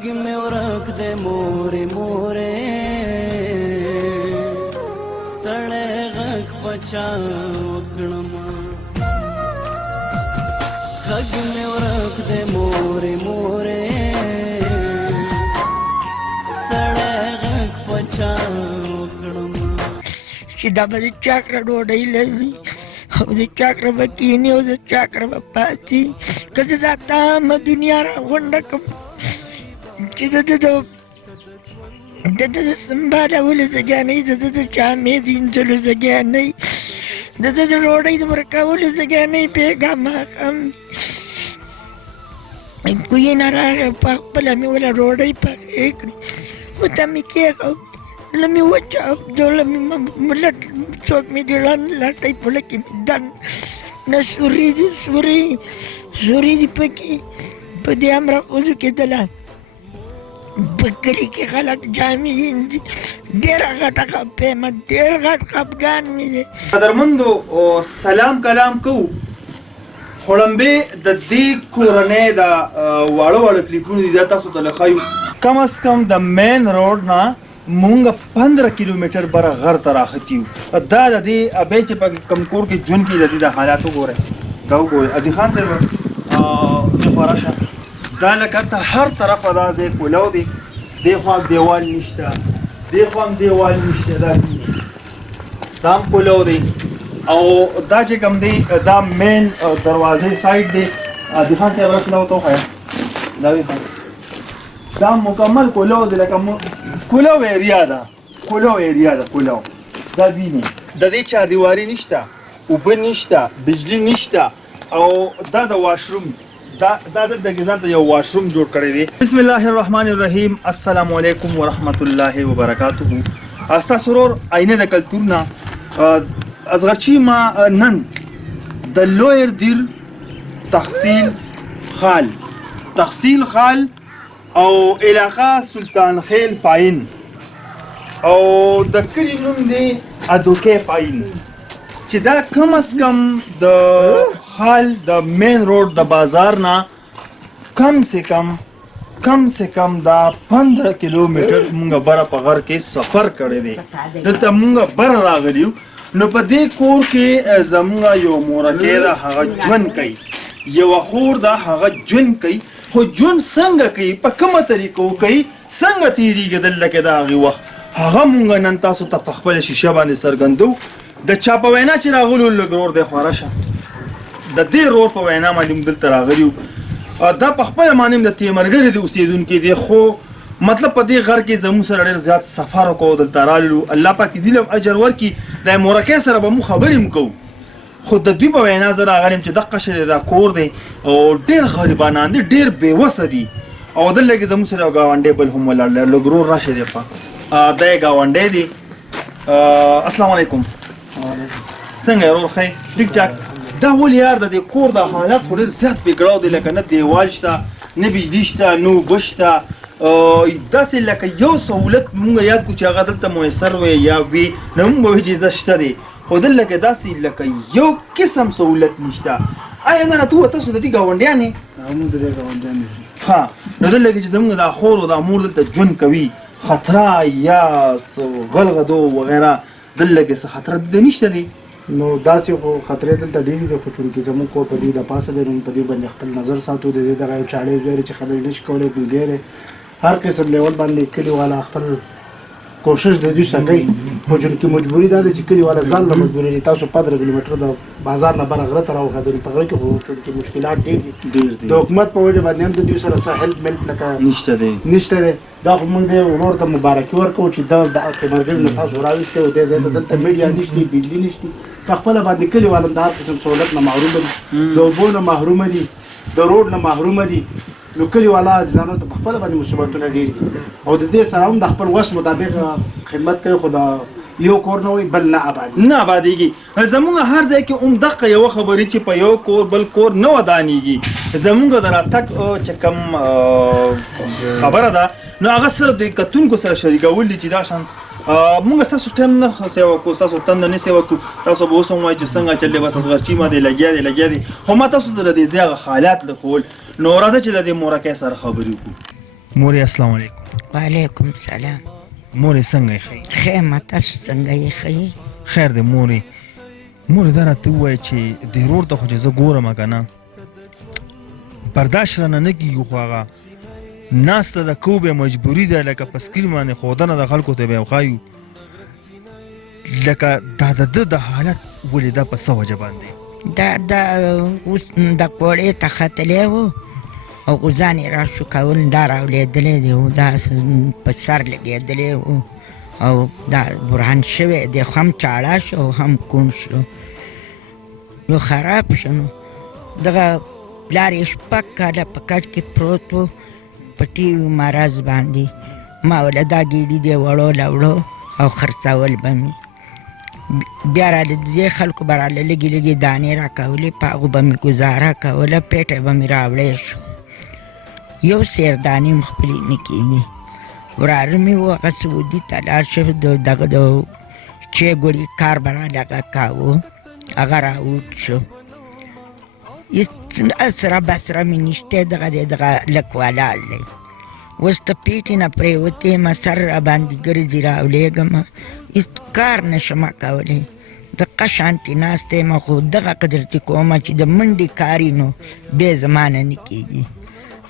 غږ مې ورک دی مورې مورې ستړی غږ په چا وکړمه غږ مې ورک دی مورې مورې ستړی غږ په چا وکړمه چې دا به د چا کره ډوډۍ لري او د چا کره به کښېني او د چا کره به پاڅي که زه دا تمامه دنیا راغونډه کړم چې د د سنبالولو زګیانۍ د د جامې د اینځلو زګیانۍ د د ډوډۍ د ورکولو زګیانۍ بېګا ماښام کوی نه راغی په خپله مې وله ډوډۍ پخې کړې ورته مې کېښود زړه مې وچاود زړه مې څوک مې د ړند لټۍ په خوله کې مې دن نه سوري دي سوري دي پکې په دې امره ښځو کې دله په کلي کې خلک جامې وینځي ډېره غټه خفه یم ډېر غټ خفګان مې دی قدرمندو سلام کلام کوو خړمبې د دې کورنۍ د واړه کلیپونه دي دا تاسو ته لښایو کم از کم د مین روډ نه مونږ 15 کیلومتر بره غر ته راختي یو دا د دې ابۍ چې په کوم کور کې ژوند کوي د دې د حالات وګورئ دا وګورئ ادي خان صاحب دغه راشه دا لکه ته هر طرفه دا ځای کولو دی دې خوا دیوال نشته دې خوا هم دیوال نشته دا هم کولو دی او دا چې کوم دی دا مین دروازې سایډ دی ادي خان صاحب راشه ته وښیه دا وي دا مکمل کولو دی لکه کولو ایریا ده کولو دا ویني د دې چاردیواري نشته اوبه نشته بجلی نشته او دا د واشروم دا د ځان ته یو واشروم جوړ کړی دی بسم الله الرحمن الرحیم السلام علیکم ورحمت الله وبرکاته ستاسو ورور آینه د کلتور نه ازغرچی ما نن د لویر دیر تحصیل خال او علاقه سلطان خیل پاین او د کلی نوم دی ادوکه پاین چې دا کم از کم د خال د مین روډ د بازار نه کم سے کم دا 15 کیلومتر مونږ بره په غر کې سفر کړی دی دلته مونږ بره راغلیو نو په دې کور کې زمونږ یو مورکۍ ده هغه ژوند کوي یوه خور ده هغه ژوند کوي خو ژوند څنګه کوي په کومه طریقو کوي څنګه تېرېږي دلته کې د هغې وخت هغه مونږ نن تاسو ته په خپله شیشه باندې څرګندو د چا په وینا چې راغلو لږ رور دی خوا راشه د دې رور په وینا باندې موږ دلته راغلي یو دا په خپله باندې د تیمرګرې د اوسېدونکي دی خو مطلب په دې غر کې زموږ سره ډېر زیات سفر وکړو دلته رالو الله پاک دې له اجر ورکړي د مورکۍ سره به مو خبرې هم کوو خو د دوی په وینا زه راغلی یم چې دقه شی دی دا کور دی او ډېر غریبانان دي ډېر بېوسه دي او دلته کې زموږ سره یو ګاونډی بل هم ولاړ دی لږ ورور راشه دی په دا یې ګاونډی دی السلام علیکم څنګه یې ورور ښه ټیک ټاک دا ولې یار د دې کور د حالات خو ډېر زیات بګړاو دی لکه نه دیوال شته نه بجلي شته نه اوبه شته داسې لکه یو سهولت مونږ یاد کړو چې هغه دلته میسر وی یا وي نو مونږ به وایو چې زه شته دی خو دلته کې داسې لکه یو قسم سهولت نشته آیا نه تاسو د دې ګاونډیان یې موږ د دې ګاونډیان یو ها نو دلته کې چې زموږ د خور او د مور دلته ژوند کوي خطره یا غلغدو وغیره دلته کې څه خطره نشته دی نو داسې خو خطرې دلته ډېرې دي خو چونکې زموږ کور په دې د پاسه دی نو په دې باندې خپل نظر ساتو د دې دغه یو چاړې ځای چې خبرې نشي کولی ګلګیر هر قسم لیول باندې کلي والا خپل کوشش د دوی سره کوي خو چونکې مجبوري دا ده چې کلي والا ځان له مجبوري دي تاسو 15 کیلومتر د بازار نه بره غره ته راوښتل په غره کې خو چونکې مشکلات ډېر دي د حکومت په وجه باندې هم د دوی سره څه هیلپ ملپ لکه نشته دی دا خو موږ د ورور ته مبارکي ورکوو چې دا د تیمرګر نه تاسو راویستی او دې ځای ته دلته میډیا نشته بجلي نشته په خپله باندې کلي والا د هر قسم سهولت نه محرومه دي د اوبو نه محرومه دي د روډ نه محرومه دي نو کلي والا ځانو ته په خپله باندې مصیبتونه ډېر دي او د دې سره هم د خپل وس مطابق خدمت کوي خو د یو کور نه وي بل نه آبادېږي زمونږ هر ځای کې هم دقه یوه خبرې چې په یو کور بل کور نه ودانېږي زمونږ د راتګ چې کوم خبره ده نو هغه سره د کتونکو سره شریکول دي چې دا شان مونږ ستاسو ټایم نه سیوا کوو ستاسو تنده نه سیوا کوو تاسو به اوس هم وایئ چې څنګه چل دی بس اصغرچي ما دی لګیا دی خو ما تاسو ته د دې ځای هغه حالات لښول نو راځه چې د دې مورکۍ سره خبرې وکړو مورې السلام علیکم. وعلیکم سلام. مورې څنګه یې ښه یې؟ ښه یم، تاسو څنګه یې ښه یې؟ خیر دی مورې. مورې دا راته ووایه چې دې رور ته خو چې زه ګورم که نه برداشت رانه نه کېږي، خو هغه ناسته ده کو به مجبوري ده، لکه په سکرین باندې ښودنه د خلکو ته به یې وښایو لکه دا د ده د حالت ولې دا په څه وجه باندې دا اوس د کوړې ته ختلی و او غوزان یې را شو کول، دا راولېدلی دی او دا په سر لګېدلی و او دا برهان شوی دی، هم چاړه شو او هم کوڼ شو، نو خراب شو. نو دغه پلار یې 6 کاله په کټ کې پروت و په ټي وي مرض باندې. ما وله دا ګیډي دی وړو لوړو او خرڅول به مې، بیا راله د دې خلکو به راله لږې لږې دانې راکولې، په هغو به مې ګزاره کوله، پیټه به مې راوړی شو. یو سیر دانې م خپلې نه کېږي. وراره مې و هغه سعودي ته لاړ شو، دغه د چای ګوړي کار به رالغه کاوه، هغه راوت شو. اسره بسره مې نشته، دغه دی دغه لږ ولاړ دی. اوس د پیټې نه پرېوتې یم، سر راباندې ګرځي راولېږم، هېڅ کار نه شم کولی. دقه شانتې ناسته یم، خو دغه قدرتي کومه چې د منډې کاري نو بې زما نه نه کېږي.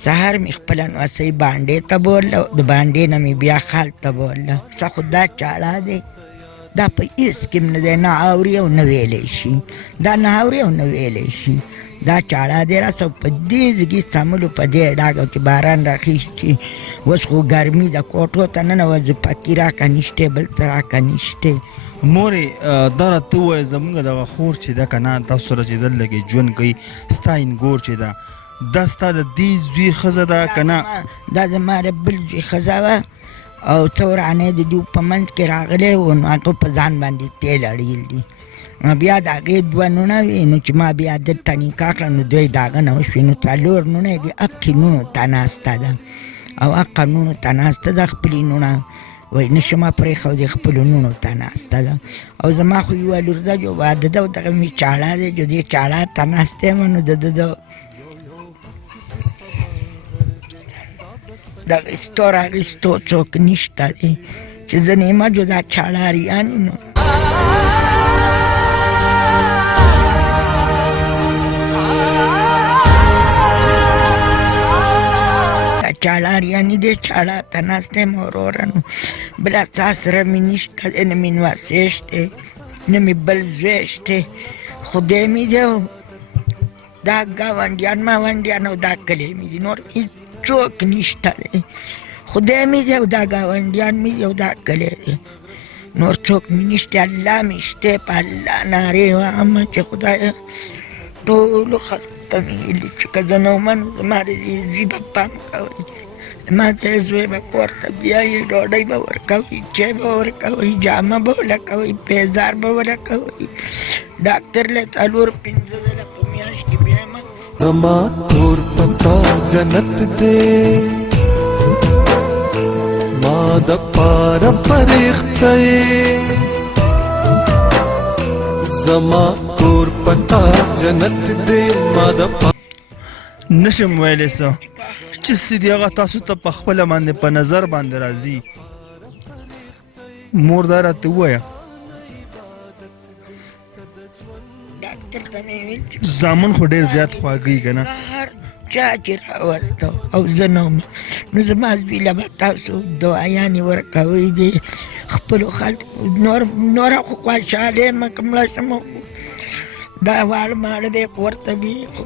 سهار مې خپله نوسۍ بانډې ته بوله، د بانډې نه مې بیا خال ته بوله. څه خو دا چاړه دی، دا په هېڅ کې نه دی، نه اوري او نه ویلی شي، دا نه اوري او نه ویلی شي. دا چاړه دی راسه په دې زګي سملو په دې ډاګو چې باران راخیستي. اوس خو ګرمي د کوټو ته ننوځو، پکې راکه نشته، بل څه راکه نشته. مورې دا راته ووایه زموږ دغه خور چې ده که نه تاسو سره چې دلته ژوند کوي، ستا انګور چې ده دا ستا د دې زوی ښځه ده که نه؟ دا زما د بل زوی ښځه وه او څه ورانه د دوی په منځ کې راغلی و، نو هغه په ځان باندې تیل اړیل دي. نو بیا د هغې 2 نونه وې، نو چې ما بیا دلته نکاح کړه نو دوی د هغه نه وشوې، نو 4 نونه یې د حقې نونو ته ناسته ده او حقه نونو ته ناسته ده. خپلې نونه وایي نه شمه پرېښودې، خپلو نونو ته ناسته ده. او زما خو یوه لور ده جو واده ده او دغه مې چاړه دی، جو دې چاړه ته ناسته یم، نو د ده د اخیستو راغیستو څوک نشته دی چې زه نیمه جو دا چاړاریانې نو چاړاریانې دی، چاړه ته ناسته یم وروره. نو بله چا سره مې نشته دی، نه مې نوسۍ شته، نه مې بل زوی شته، خدای مې دی او دا ګاونډیان ماونډیان او دا کلی مې دي، نور څوک نشته دی. خدای مې دی او دا ګاونډیان مې دي او دا کلی دی، نور څوک مې نشته. الله مې شته، په الله نارې وهم چې خدایه ټولو خلکو ته مې ویلي چې که زه نه ومه نو زما د دې زوی به پام کوئ، زما د زوی به کور ته بیایي، ډوډۍ به ورکوئ، چای به ورکوئ، جامه به ولکوئ، پیزار به ولکوئ، ډاکټر له 4-5 ځله په میاشت کې بیایم. زما کور پتا جنت دے ما د پاره فرښتې، زما کور پتا جنت دے ما د نشم ویلی څه چې څه دي هغه تاسو ته په خپله باندې په نظر باندې راځي. مور دا راته ووایه ډاکټر ته مې ویل چې زامن خو ډېر زیات خواږه که نه؟ هر چا چې راوسته او زه نه وم، نو زما زوی له به تاسو دعایانې ورکوئ دي خپلو خلکو. نوره خو خوشحاله یم که مړه شم، دا واړه ماړه دی کور ته بي، خو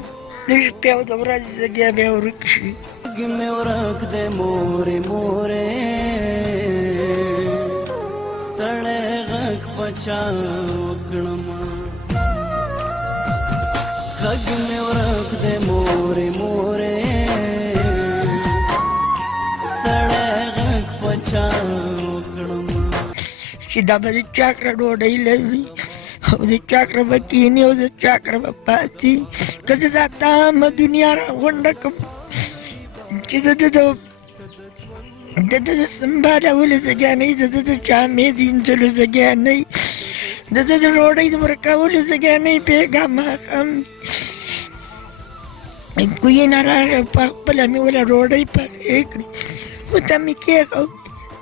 د شپې او د ورځې زګیا بیا ورک شي. غږ مې ورک دی مورې مورې، ستړی غږ په چا وکړمه، غږ مې ورک دی مورې مورې، ستړی غږ په چا وکړمه. چې دا به د چا کره ډوډۍ لځي او د چا کره به کښېني او د چا کره به پاڅي، که زه دا تمامه دنیا را غونډه کړم چې د ده د سنبالولو ځګیا نه وي، د ده د جامې د وینځلو ځګیا نه وي، د ده د ډوډۍ د ورکولو ځګیا نه وي، بېګا ماښام کوی نه راغی، په خپله مې وله ډوډۍ پخې کړې، ورته مې کېښود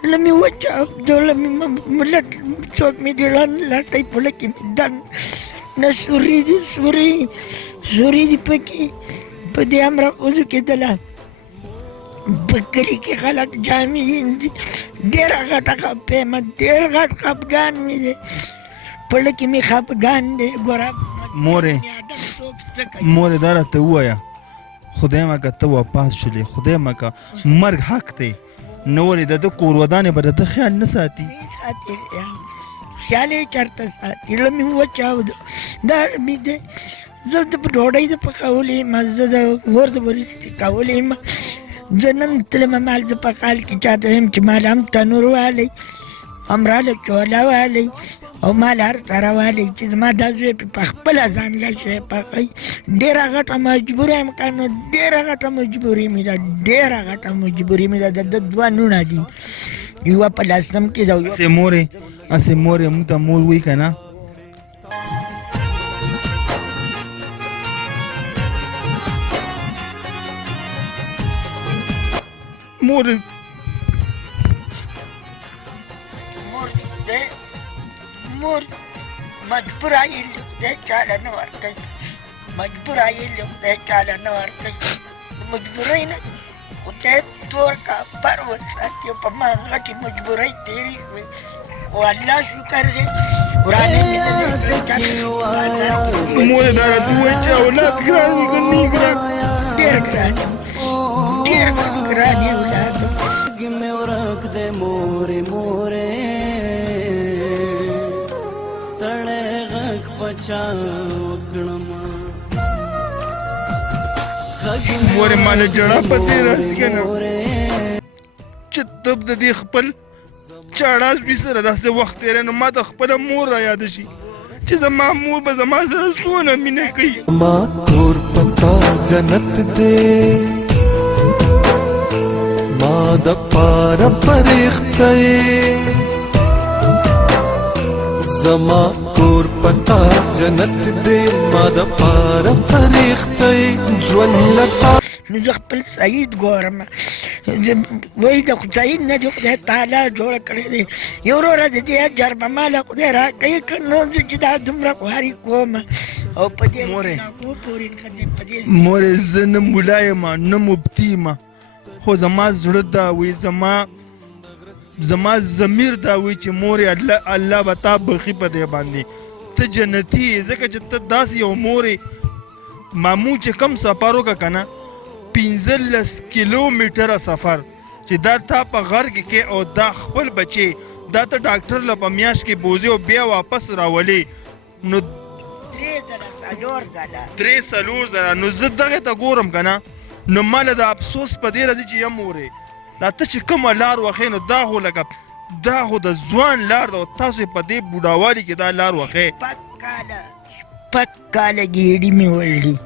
زړه مې وچاو زړه مې څوک مې د لټۍ په خوله کې مې دن نه سوري دي سوري دي پکې په دې امره وضو کېدله په کلي کې خلک جامې وینځي ډېره غټه خفه یم ډېر غټ خفګان مې دی په زړه کې مې خفګان دی ګوره مورې دا راته ووایه خدای مکه ته واپس شولې خدای مکه مرګ حق دی نو ولې د ده کور ودانې به د ده خیال نه ساتي ساتي خیال یې چېرته ساتي زړه مې وچاوده دا مې دی زه د ډوډۍ د پخولې یم زه د اور د ورستې کولې یم زه نن تلمه مال زه په کال کې چاته یم چې مال هم تنور والی هم راله چوله والی او مال هر څه راوالی چې زما دا زوی پې په خپله ځان له شی پخوي ډېره غټه مجبوري یم که نو ډېره غټه مجبوري مې ده ډېره غټه مجبوري مې ده د ده دوه نوڼه دي یوه په لسم کې ده هسې مورې موږ ته مور وایي که نه مورې مور مجبور آیلی خدای چاله نه ورکوي مجبور آیلی خدای چاله نه ورکوي مجبورۍ نه خدای تور کافر وساتي په ما غټې مجبورۍ تېرې شوې او الله شکر دی ورانه مې نه دی مورې دا راته ووایي چې اولاد ګران وي که نه ګران ډېر ګران ډېر ګران یې اولاد مې ورک دې مورې مورې ستړی غږ پچا وکړمه مورې ماله ژړا په دې راسي که نه چې ته د دې خپل چاړه زوی سره داسې وخت تېری نو ما ته خپله مور را یاده شي چې زما مور به زما سره څونه مینه کوي ما کور پتا جنت دې ما د پاره فرښتې زما کور پتا جنت دې ما د پاره فرښتې ژوند لتا نو زه خپل سعید ګورم وایي د سعید نه دې خدای تعالی جوړه کړی دی یو وروره د دې اجر به ماله خدای راکوي که نو زه چې دا دومره خواري کوم او په دې مورې زه نه ملا یم نه مفتي یم خو زما زړه دا وایي زما ضمیر دا وایي چې مورې الله به تا بخي په دې باندې ته جنتي یې ځکه چې ته داسې یو مورې معمول چې کم سفر وکړه که نه 15 کیلومتره سفر چې دا تا په غر کې او دا خپل بچې دا ته ډاکټر له په میاشت کې بوځې او بیا واپس راولې نو 3 ځله نو زه دغې ته ګورم که نه نو ماله د افسوس په دې راځي چې یم مورې دا ته چې کومه لار وښې نو دا خو لکه دا خو د ځوان لار ده او تاسو په دې بوډاوالي کې دا لار وښې شپږ کاله ګېډې مې وړلي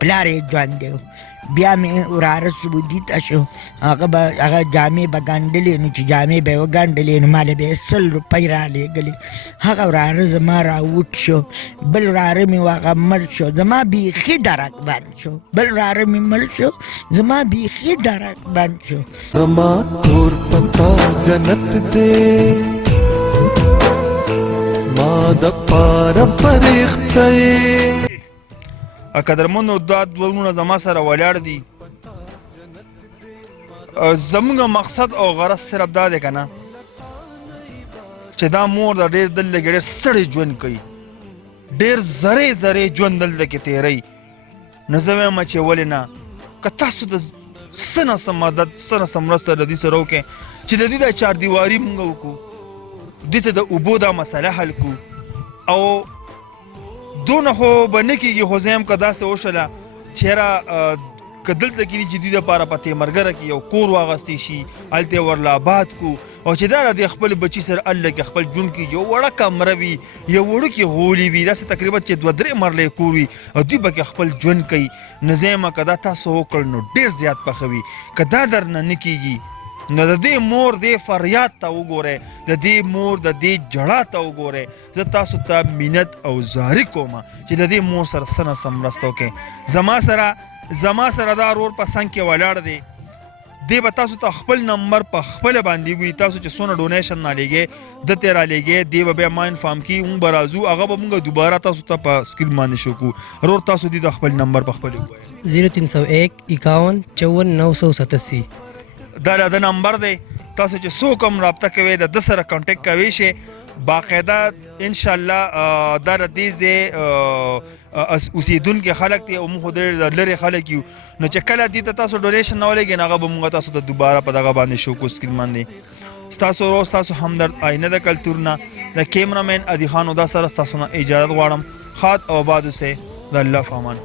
پلار یې ځوان دی بیا مې وراره سعودي ته شو هغه جامې به ګنډلې نو چې جامې به یې وګنډلې نو ماله به یې 100 روپۍ رالېږلې هغه وراره زما راوټ شو بل وراره مې هغه مړ شو زما بیخي درک بند شو بل وراره مې مړ شو زما بیخي درک بند شو زما کور پتا جنت دې ما د پاره فرښتې قدرمنو دا دوه وروڼه زما سره ولاړ دي زموږ مقصد او غرض صرف دا دی که نه چې دا مور د ډېر دلته کې ډېر ستړی ژوند کوي ډېر زری ژوند دلته کې تېروي نو زه وایم چې ولې نه که تاسو د څه نه څه مدد څه نه څه مرسته د دوی سره وکړئ چې د دوی دا چاردیواري مونږ وکړو دوی ته د اوبو دا مسله حل کړو او دونه خو به نه کېږي خو زه یم که داسې وشله چېره که دلته کېدي چې دوی دپاره په تیمرګره کې یو کور واغستی شي هلته یې ورله آباد کړو او چې دا د خپل بچي سره الله کې خپل ژوند کې یو وړه کمره وي یو وړوکې غولي وي داسې تقریبا چې 2-3 مرلې کور وي او دوی به کې خپل ژوند کوي نو زه یم که دا تاسو وکړ نو ډېر زیات پخوي که دا درنه نه کېږي نو د دې مور دې فریاد ته وګورئ د دې مور د دې جړا ته وګورئ زه تاسو ته منت او زاري کوم چې د دې مور سره څه نه څه مرسته وکړئ زما سره دا رور په څنګ کې ولاړ دی دی به تاسو ته خپل نمبر په خپله باندې وي تاسو چې څونه ډونیشن رالیږئ دته رالیږئ دی به بیا ما انفارم کي مونږ به راځو هغه به مونږ دوباره تاسو ته په سکرین باندې شو کړو ورور تاسو دې د خپل نمبر په خپله ووایئ 0301 51 54 987 دا د نمبر دی تاسو چې څوک هم رابطه کوئ د ده سره کانټیکټ کوئ شئ باقاعده انشاءالله دا د دې ځای اوسېدونکي خلک دي او موږ خو ډېر لرې خلک یو نو چې کله دې ته تاسو ډونیشن نه ولګئ نو هغه به موږ تاسو ته دوباره په دغه باندې شو کړو سکرین باندې ستاسو ورور ستاسو همدرد آینه د کلتور نه د کیمرامین ادي خان ادا سره ستاسو نه اجازت غواړم خاط او آباد اوسئ د الله په امان